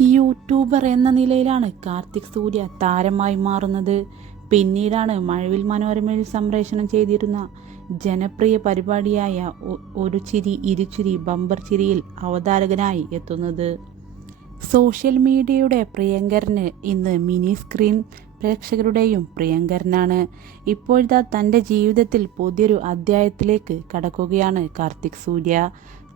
YouTuber എന്ന നിലയിലാണ് കാർത്തിക് സൂര്യ താരമായി മാറുന്നത്. പിന്നീടാണ് മഴവിൽ മനോരമയിൽ സംപ്രേഷണം ചെയ്തിരുന്ന ജനപ്രിയ പരിപാടിയായ ഒരു ചിരി ഇരുചിരി ബമ്പർ ചിരിയിൽ അവതാരകനായി എത്തുന്നത്. സോഷ്യൽ മീഡിയയുടെ പ്രിയങ്കരന് ഇന്ന് മിനി സ്ക്രീൻ പ്രേക്ഷകരുടെയും പ്രിയങ്കരനാണ്. ഇപ്പോഴത്തെ തന്റെ ജീവിതത്തിൽ പുതിയൊരു അധ്യായത്തിലേക്ക് കടക്കുകയാണ് കാർത്തിക് സൂര്യ.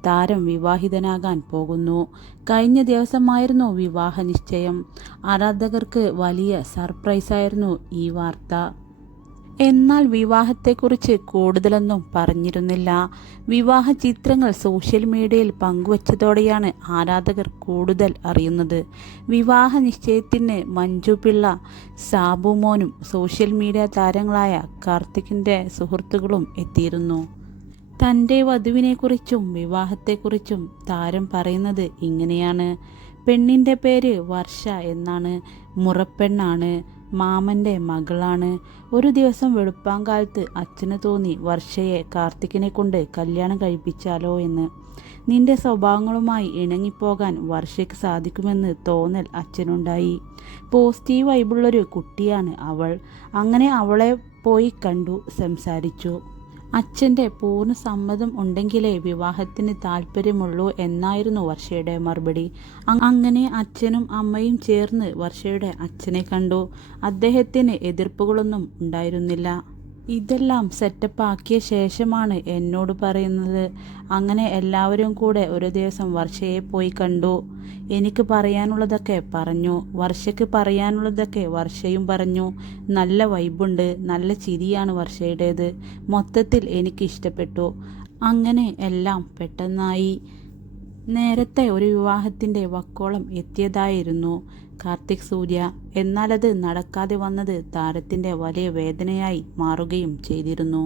താരം വിവാഹിതനാകാൻ പോകുന്നു. കഴിഞ്ഞ ദിവസമായിരുന്നു വിവാഹ നിശ്ചയം. ആരാധകർക്ക് വലിയ സർപ്രൈസായിരുന്നു ഈ വാർത്ത. എന്നാൽ വിവാഹത്തെക്കുറിച്ച് കൂടുതലൊന്നും പറഞ്ഞിരുന്നില്ല. വിവാഹ ചിത്രങ്ങൾ സോഷ്യൽ മീഡിയയിൽ പങ്കുവച്ചതോടെയാണ് ആരാധകർ കൂടുതൽ അറിയുന്നത്. വിവാഹ നിശ്ചയത്തിന് മഞ്ജു പിള്ള സാബുമോനും സോഷ്യൽ മീഡിയ താരങ്ങളായ കാർത്തിക്കിന്റെ സുഹൃത്തുക്കളും എത്തിയിരുന്നു. തന്റെ വധുവിനെക്കുറിച്ചും വിവാഹത്തെക്കുറിച്ചും താരം പറയുന്നത് ഇങ്ങനെയാണ്. പെണ്ണിന്റെ പേര് വർഷ എന്നാണ്. മുറപ്പെണ്ണാണ്. മാമന്റെ മകളാണ്. ഒരു ദിവസം വെളുപ്പാങ്കാലത്ത് അച്ഛന് തോന്നി വർഷയെ കാർത്തിക്കിനെ കൊണ്ട് കല്യാണം കഴിപ്പിച്ചാലോ എന്ന്. നിന്റെ സ്വഭാവങ്ങളുമായി ഇണങ്ങിപ്പോകാൻ വർഷയ്ക്ക് സാധിക്കുമെന്ന് തോന്നൽ അച്ഛനുണ്ടായി. പോസിറ്റീവ് വൈബുള്ളൊരു കുട്ടിയാണ് അവൾ. അങ്ങനെ അവളെ പോയി കണ്ടു സംസാരിച്ചു. അച്ഛന്റെ പൂർണ സമ്മതം ഉണ്ടെങ്കിലേ വിവാഹത്തിന് താല്പര്യമുള്ളൂ എന്നായിരുന്നു വർഷയുടെ മറുപടി. അങ്ങനെ അച്ഛനും അമ്മയും ചേർന്ന് വർഷയുടെ അച്ഛനെ കണ്ടു. അദ്ദേഹത്തിന് എതിർപ്പുകളൊന്നും ഉണ്ടായിരുന്നില്ല. ഇതെല്ലാം സെറ്റപ്പ് ആക്കിയ ശേഷമാണ് എന്നോട് പറയുന്നത്. അങ്ങനെ എല്ലാവരും കൂടെ ഒരു ദിവസം വർഷയെ പോയി കണ്ടു. എനിക്ക് പറയാനുള്ളതൊക്കെ പറഞ്ഞു. വർഷയ്ക്ക് പറയാനുള്ളതൊക്കെ വർഷയും പറഞ്ഞു. നല്ല വൈബുണ്ട് നല്ല ചിരിയാണ് വർഷയുടേത്. മൊത്തത്തിൽ എനിക്ക് ഇഷ്ടപ്പെട്ടു. അങ്ങനെ എല്ലാം പെട്ടെന്നായി. നേരത്തെ ഒരു വിവാഹത്തിന്റെ വക്കോളം എത്തിയതായിരുന്നു കാർത്തിക് സൂര്യ. എന്നാലത് നടക്കാതെ വന്നത് താരത്തിന്റെ വലിയ വേദനയായി മാറുകയും ചെയ്തിരുന്നു.